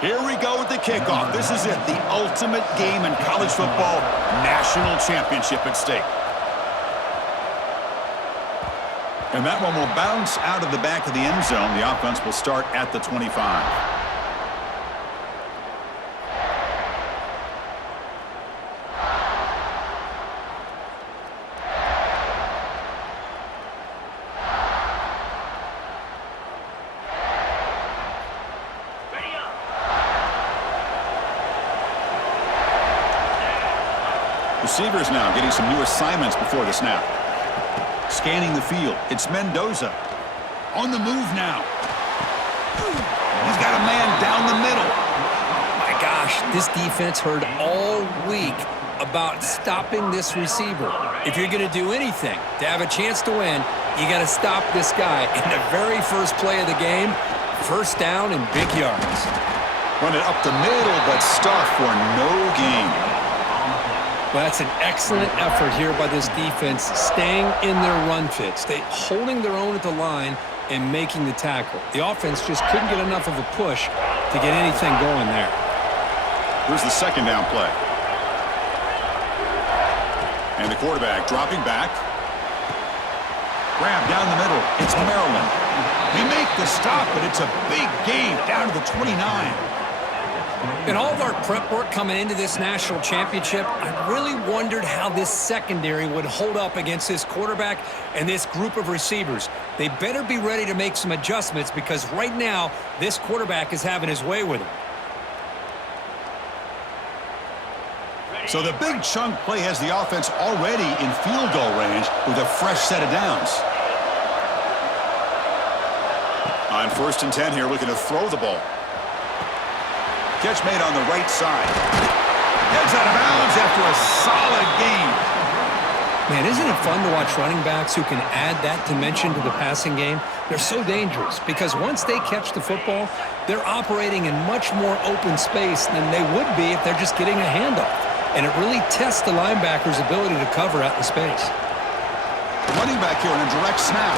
Here we go with the kickoff. This is it, the ultimate game in college football, national championship at stake. And that one will bounce out of the back of the end zone. The offense will start at the 25. Receivers now getting some new assignments before the snap. Scanning the field. It's Mendoza. On the move now. He's got a man down the middle. My gosh, this defense heard all week about stopping this receiver. If you're going to do anything to have a chance to win, you got to stop this guy. In the very first play of the game, first down and big yards. Run it up the middle, but stuffed for no gain. Well, that's an excellent effort here by this defense, staying in their run fits. They holding their own at the line and making the tackle. The offense just couldn't get enough of a push to get anything going there. Here's the second down play. And the quarterback dropping back. Grab down the middle. It's Maryland. They make the stop, but it's a big gain down to the 29. In all of our prep work coming into this national championship, I really wondered how this secondary would hold up against this quarterback and this group of receivers. They better be ready to make some adjustments because right now, this quarterback is having his way with him. So the big chunk play has the offense already in field goal range with a fresh set of downs. On 1st and 10 here, looking to throw the ball. Catch made on the right side. Heads out of bounds after a solid gain. Man, isn't it fun to watch running backs who can add that dimension to the passing game? They're so dangerous because once they catch the football, they're operating in much more open space than they would be if they're just getting a handoff. And it really tests the linebacker's ability to cover out in space. The running back here on a direct snap.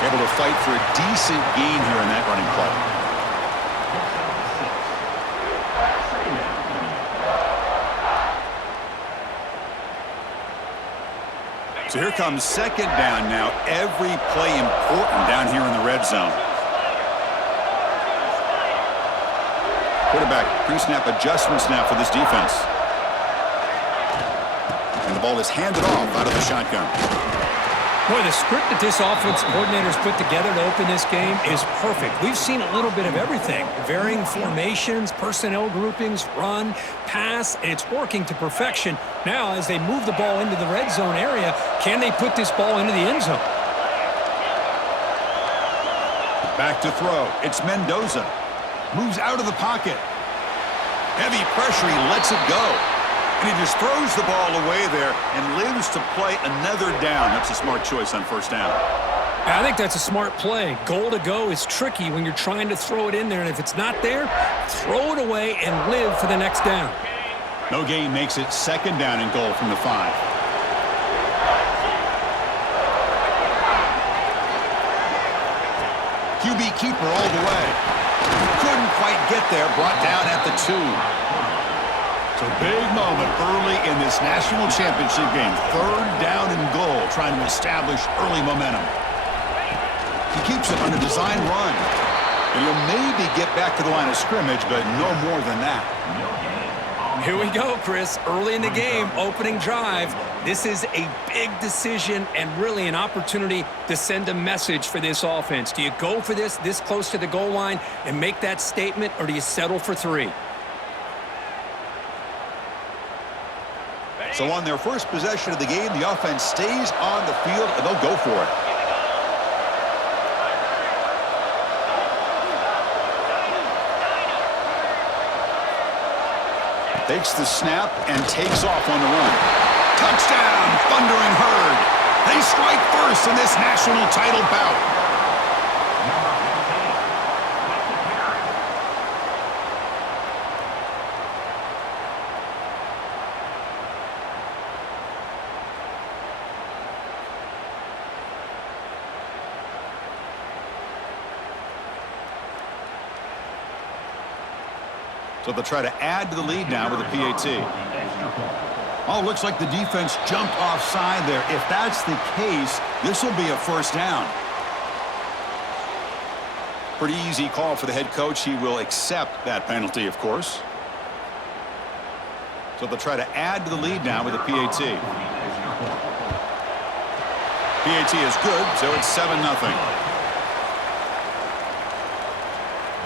Able to fight for a decent gain here in that running play. So here comes second down now. Every play important down here in the red zone. Quarterback pre-snap adjustments now for this defense. And the ball is handed off out of the shotgun. Boy, the script that this offense coordinator's put together to open this game is perfect. We've seen a little bit of everything. Varying formations, personnel groupings, run, pass. It's working to perfection. Now, as they move the ball into the red zone area, can they put this ball into the end zone? Back to throw. It's Mendoza. Moves out of the pocket. Heavy pressure. He lets it go. And he just throws the ball away there and lives to play another down. That's a smart choice on first down. I think that's a smart play. Goal to go is tricky when you're trying to throw it in there. And if it's not there, throw it away and live for the next down. No gain makes it second down and goal from the 5. QB keeper all the way. Couldn't quite get there. Brought down at the 2. So big moment early in this national championship game. 3rd down and goal, trying to establish early momentum. He keeps it on a design run. And he'll maybe get back to the line of scrimmage, but no more than that. Here we go, Chris. Early in the game, opening drive. This is a big decision and really an opportunity to send a message for this offense. Do you go for this close to the goal line and make that statement, or do you settle for 3? So on their first possession of the game, the offense stays on the field, and they'll go for it. Takes the snap and takes off on the run. Touchdown, Thundering Herd. They strike first in this national title bout. So they'll try to add to the lead now with a PAT. Oh, looks like the defense jumped offside there. If that's the case, this will be a first down. Pretty easy call for the head coach. He will accept that penalty, of course. So they'll try to add to the lead now with a PAT. PAT is good, so it's 7-0.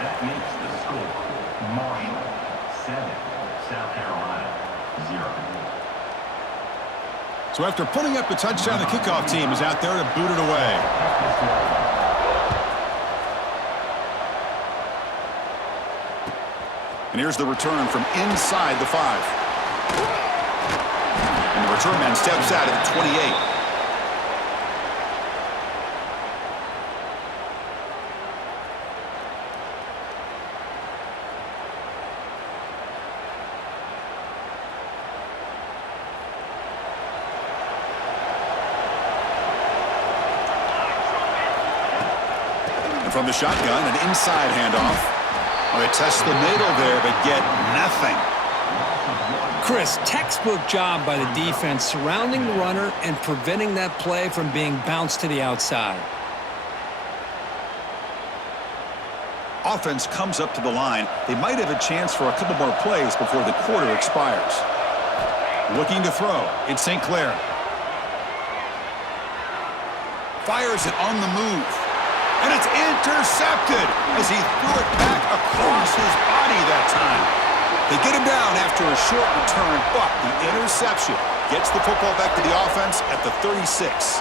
That makes the score Marshall 7, South Carolina 0. So after putting up the touchdown, the kickoff team is out there to boot it away. And here's the return from inside the 5. And the return man steps out at the 28. And from the shotgun, an inside handoff. Well, they test the middle there, but get nothing. Chris, textbook job by the defense surrounding the runner and preventing that play from being bounced to the outside. Offense comes up to the line. They might have a chance for a couple more plays before the quarter expires. Looking to throw. It's St. Clair. Fires it on the move. And it's intercepted as he threw it back across his body that time. They get him down after a short return, but the interception gets the football back to the offense at the 36.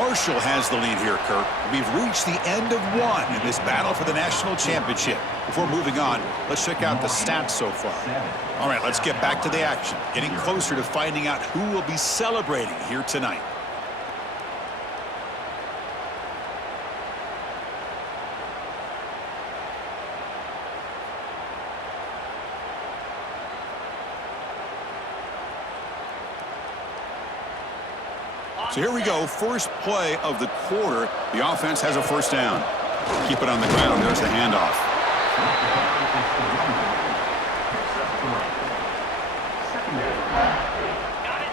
Marshall has the lead here, Kirk. We've reached the end of one in this battle for the national championship. Before moving on, let's check out the stats so far. All right, let's get back to the action. Getting closer to finding out who will be celebrating here tonight. So here we go, first play of the quarter. The offense has a first down. Keep it on the ground. There's the handoff.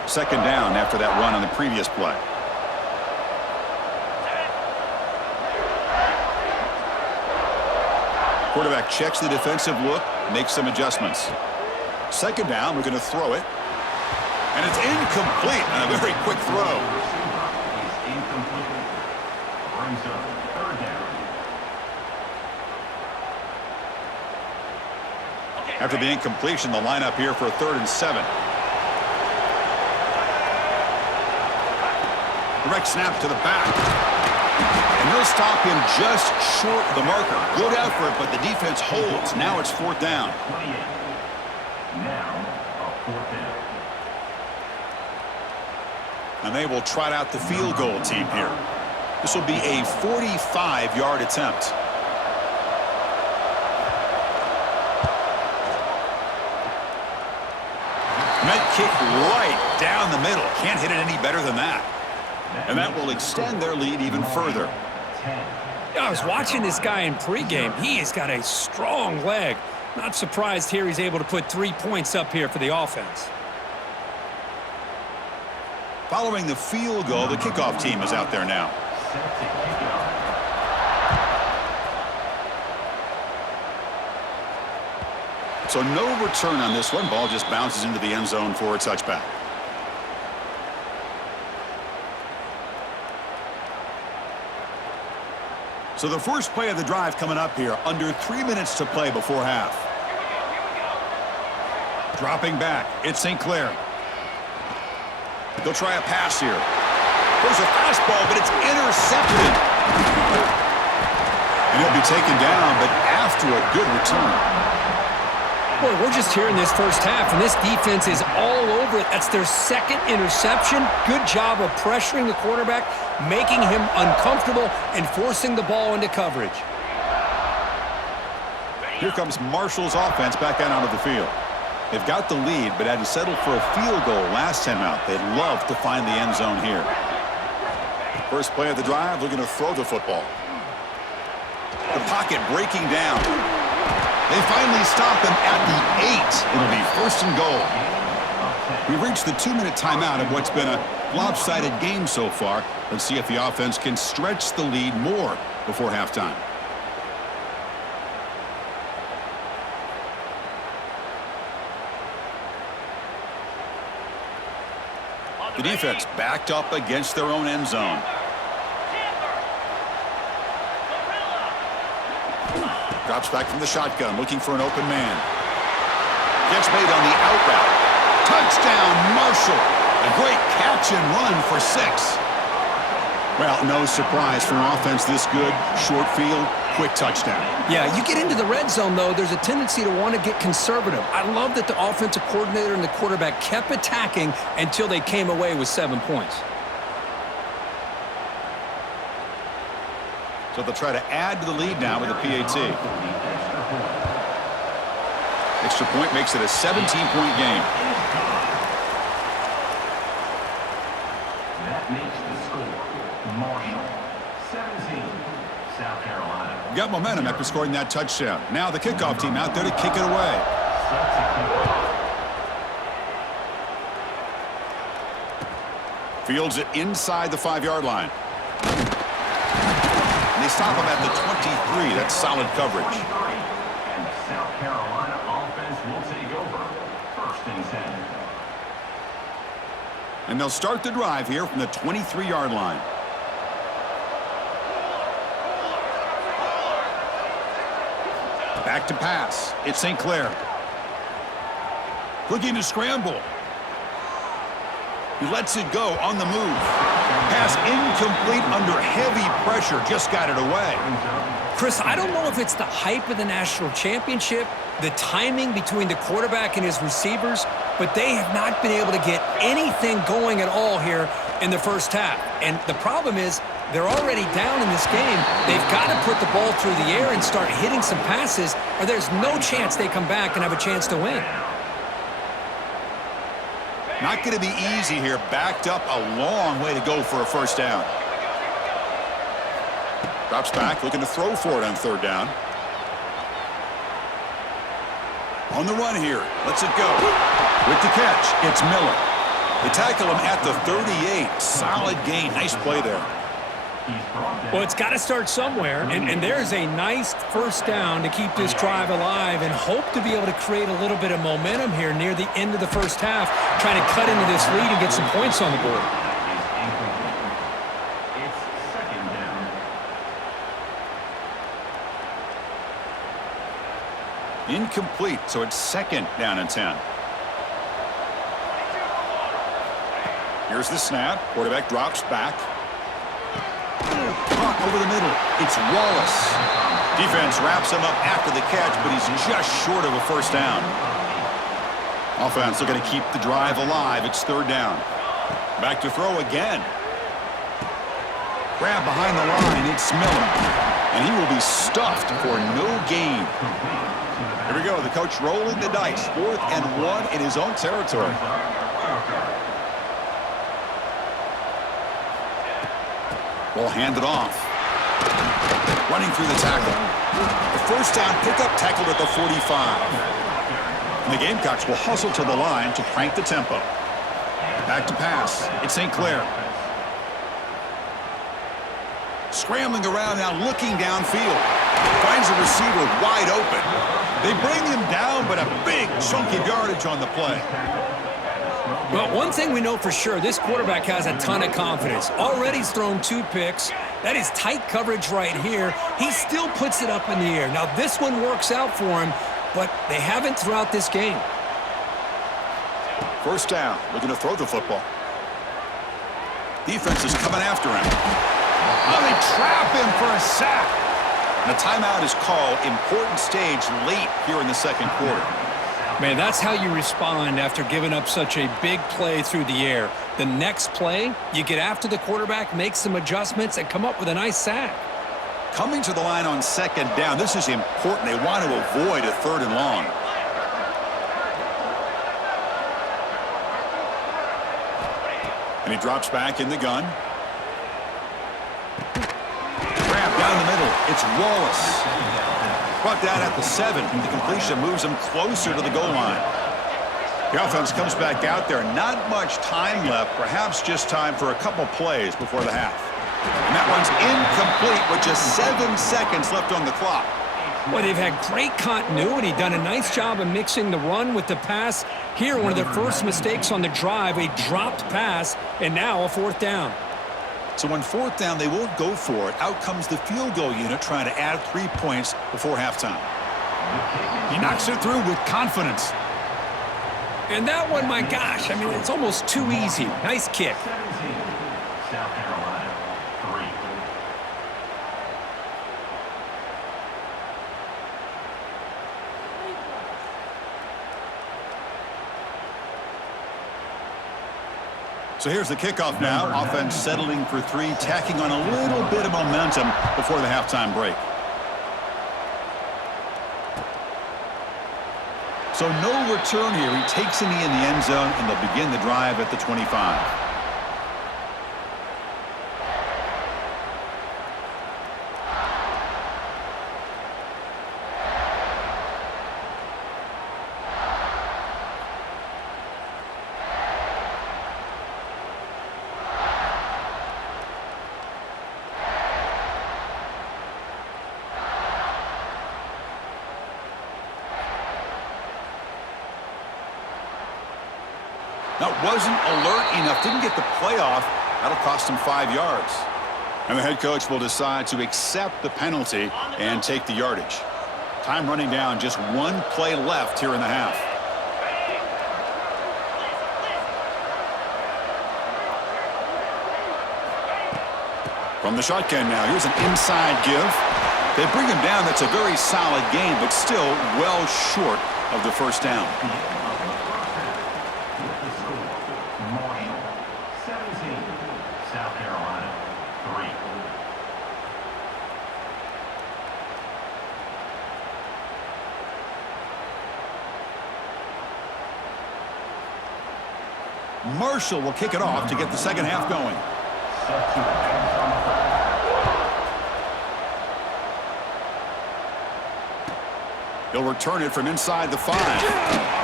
Second down after that run on the previous play. Quarterback checks the defensive look, makes some adjustments. Second down, we're going to throw it. And it's incomplete on a very quick throw. After the incompletion, the lineup here for a 3rd and 7. Direct snap to the back. And they'll stop him just short of the marker. Good effort, but the defense holds. Now it's 4th down. Now a 4th down. And they will trot out the field goal team here. This will be a 45-yard attempt. Meant kick right down the middle. Can't hit it any better than that. And that will extend their lead even further. I was watching this guy in pregame. He has got a strong leg. Not surprised here he's able to put 3 points up here for the offense. Following the field goal, the kickoff team is out there now. So no return on this one. Ball just bounces into the end zone for a touchback. So the first play of the drive coming up here. Under 3 minutes to play before half. Dropping back. It's St. Clair. They'll try a pass here. There's a fastball, but it's intercepted. And he'll be taken down, but after a good return. Boy, we're just here in this first half, and this defense is all over it. That's their 2nd interception. Good job of pressuring the quarterback, making him uncomfortable, and forcing the ball into coverage. Here comes Marshall's offense back out onto the field. They've got the lead, but had to settle for a field goal last time out. They'd love to find the end zone here. First play of the drive, looking to throw the football. The pocket breaking down. They finally stop him at the 8. It'll be first and goal. We've reached the 2-minute timeout of what's been a lopsided game so far. Let's see if the offense can stretch the lead more before halftime. The defense backed up against their own end zone. Drops back from the shotgun, looking for an open man. Gets made on the out route. Touchdown, Marshall. A great catch and run for 6. Well, no surprise for an offense this good. Short field, quick touchdown. Yeah, you get into the red zone, though, there's a tendency to want to get conservative. I love that the offensive coordinator and the quarterback kept attacking until they came away with 7 points. So they'll try to add to the lead now with a PAT. Extra point makes it a 17-point game. That makes the score Marshall 17, South Carolina. Got momentum after scoring that touchdown. Now the kickoff team out there to kick it away. Fields it inside the 5-yard line. And they stop him at the 23. That's solid coverage. And the South Carolina offense will take over. First and 10. And they'll start the drive here from the 23-yard line. Back to pass. It's St. Clair. Looking to scramble. He lets it go on the move. Pass incomplete under heavy pressure. Just got it away. Chris, I don't know if it's the hype of the national championship, the timing between the quarterback and his receivers, but they have not been able to get anything going at all here in the first half. And the problem is they're already down in this game. They've got to put the ball through the air and start hitting some passes, or there's no chance they come back and have a chance to win. Not going to be easy here. Backed up a long way to go for a first down. Drops back, looking to throw for it on 3rd down. On the run here. Lets it go. With the catch, it's Miller. They tackle him at the 38. Solid gain. Nice play there. Well, it's got to start somewhere, and there's a nice first down to keep this drive alive and hope to be able to create a little bit of momentum here near the end of the first half, trying to cut into this lead and get some points on the board. It's 2nd down. Incomplete, so it's 2nd down and 10. Here's the snap. Quarterback drops back. Caught over the middle. It's Wallace. Defense wraps him up after the catch, but he's just short of a first down. Offense looking to keep the drive alive. It's 3rd down. Back to throw again. Grab behind the line. It's Miller. And he will be stuffed for no gain. Here we go. The coach rolling the dice. 4th and 1 in his own territory. Ball handed off. Running through the tackle. The first down pickup tackled at the 45. And the Gamecocks will hustle to the line to crank the tempo. Back to pass. It's St. Clair. Scrambling around now, looking downfield. Finds a receiver wide open. They bring him down, but a big chunk of yardage on the play. Well, one thing we know for sure, this quarterback has a ton of confidence. Already he's thrown 2 picks. That is tight coverage right here. He still puts it up in the air. Now, this one works out for him, but they haven't throughout this game. First down, looking to throw the football. Defense is coming after him. Oh, they trap him for a sack. And a timeout is called. Important stage late here in the 2nd quarter. Man, that's how you respond after giving up such a big play through the air. The next play, you get after the quarterback, make some adjustments, and come up with a nice sack. Coming to the line on 2nd down, this is important. They want to avoid a 3rd and long. And he drops back in the gun. Grab down the middle. It's Wallace. Brought down at the 7. The completion moves him closer to the goal line. The offense comes back out there. Not much time left. Perhaps just time for a couple plays before the half. And that one's incomplete with just 7 seconds left on the clock. Well, they've had great continuity, done a nice job of mixing the run with the pass. Here, one of their first mistakes on the drive, a dropped pass, and now a 4th down. So on 4th down, they won't go for it. Out comes the field goal unit trying to add 3 points before halftime. He knocks it through with confidence. And that one, my gosh, I mean, it's almost too easy. Nice kick. 17, South Carolina, 3. So here's the kickoff now. Offense settling for 3, tacking on a little bit of momentum before the halftime break. So no return here. He takes it in the end zone, and they'll begin the drive at the 25. That wasn't alert enough. Didn't get the play off. That'll cost him 5 yards. And the head coach will decide to accept the penalty and take the yardage. Time running down. Just 1 play left here in the half. From the shotgun now. Here's an inside give. They bring him down. That's a very solid game, but still well short of the first down. South Carolina, 3. Marshall will kick it off to get the second half going. He'll return it from inside the 5.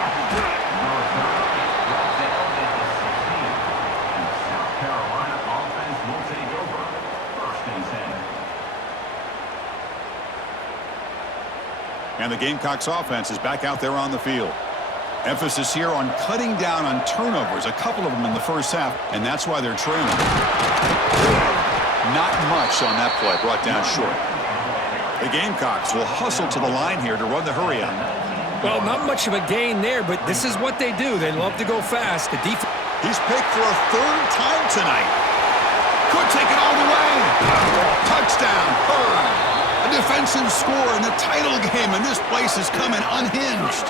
And the Gamecocks offense is back out there on the field. Emphasis here on cutting down on turnovers, a couple of them in the first half, and that's why they're trailing. Not much on that play, brought down short. The Gamecocks will hustle to the line here to run the hurry up. Well, not much of a gain there, but this is what they do. They love to go fast. The defense. He's picked for a 3rd time tonight. Could take it all the way. Touchdown, Bird. A defensive score in the title game, and this place is coming unhinged.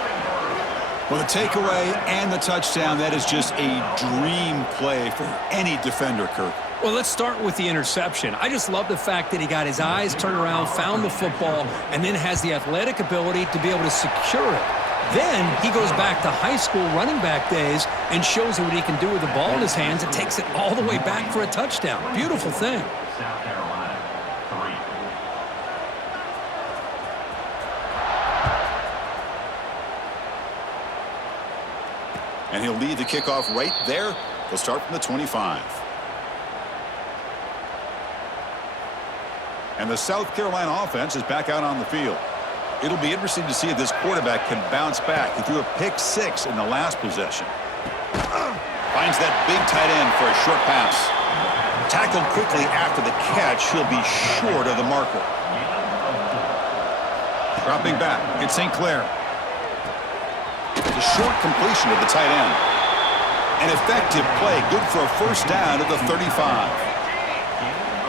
Well, the takeaway and the touchdown, that is just a dream play for any defender, Kirk. Well, let's start with the interception. I just love the fact that he got his eyes turned around, found the football, and then has the athletic ability to be able to secure it. Then he goes back to high school running back days and shows what he can do with the ball in his hands and takes it all the way back for a touchdown. Beautiful thing. South Carolina, 3. And he'll lead the kickoff right there. They'll start from the 25. And the South Carolina offense is back out on the field. It'll be interesting to see if this quarterback can bounce back. He threw a pick-6 in the last possession. Finds that big tight end for a short pass. Tackled quickly after the catch. He'll be short of the marker. Dropping back. It's St. Clair. The short completion of the tight end. An effective play, good for a first down at the 35.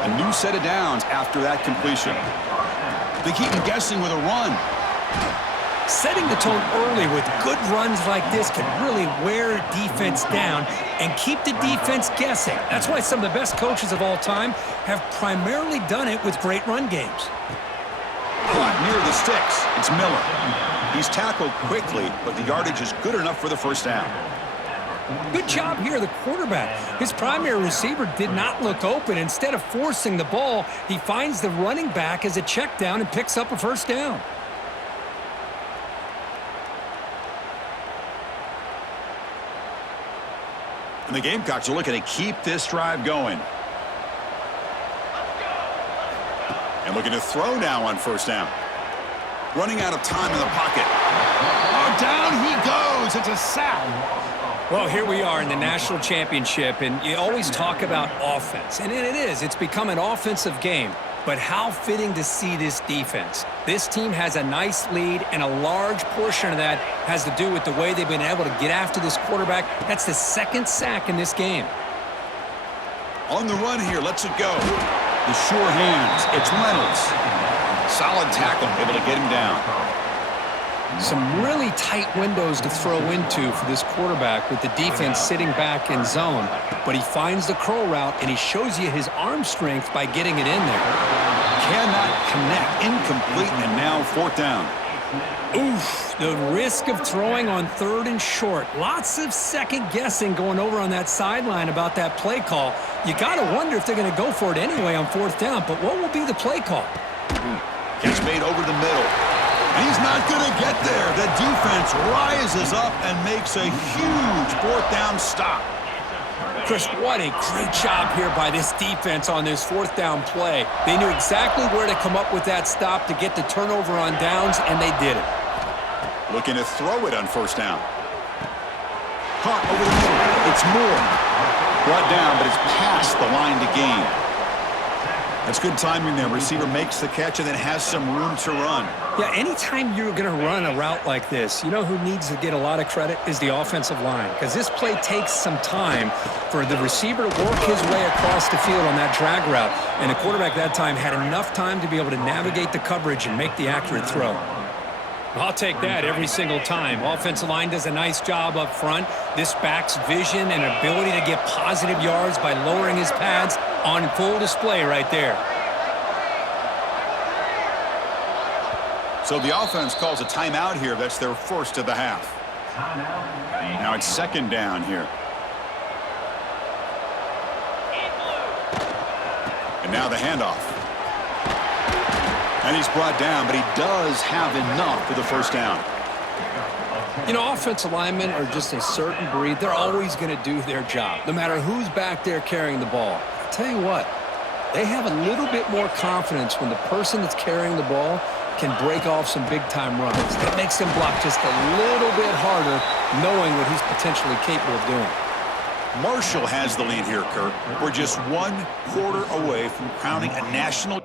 A new set of downs after that completion. They keep him guessing with a run. Setting the tone early with good runs like this can really wear defense down and keep the defense guessing. That's why some of the best coaches of all time have primarily done it with great run games. Near the sticks, it's Miller. He's tackled quickly, but the yardage is good enough for the first down. Good job here, the quarterback. His primary receiver did not look open. Instead of forcing the ball, he finds the running back as a check down and picks up a first down. And the Gamecocks are looking to keep this drive going. And looking to throw now on first down. Running out of time in the pocket. Oh, down he goes. It's a sack. Well, here we are in the national championship, and you always talk about offense. And it is. It's become an offensive game. But how fitting to see this defense. This team has a nice lead, and a large portion of that has to do with the way they've been able to get after this quarterback. That's the second sack in this game. On the run here, lets it go. The sure hands, it's Reynolds. Solid tackle, able to get him down. Some really tight windows to throw into for this quarterback with the defense sitting back in zone. But he finds the curl route, and he shows you his arm strength by getting it in there. Cannot connect. Incomplete, and now fourth down. Oof, the risk of throwing on third and short. Lots of second guessing going over on that sideline about that play call. You got to wonder if they're going to go for it anyway on fourth down, but what will be the play call? Catch made over the middle. And he's not going to get there. The defense rises up and makes a huge fourth down stop. Chris, what a great job here by this defense on this fourth down play. They knew exactly where to come up with that stop to get the turnover on downs, and they did it. Looking to throw it on first down. Caught over the middle. It's Moore. Brought down, but it's past the line to gain. That's good timing there. Receiver makes the catch and then has some room to run. Yeah, anytime you're going to run a route like this, you know who needs to get a lot of credit is the offensive line, because this play takes some time for the receiver to work his way across the field on that drag route, and the quarterback that time had enough time to be able to navigate the coverage and make the accurate throw. I'll take that every single time. Offensive line does a nice job up front. This back's vision and ability to get positive yards by lowering his pads on full display right there. So the offense calls a timeout here. That's their first of the half. Now it's second down here. And now the handoff. And he's brought down, but he does have enough for the first down. You know, offensive linemen are just a certain breed. They're always going to do their job, no matter who's back there carrying the ball. I'll tell you what, they have a little bit more confidence when the person that's carrying the ball can break off some big-time runs. That makes them block just a little bit harder, knowing what he's potentially capable of doing. Marshall has the lead here, Kurt. We're just 1 quarter away from crowning a national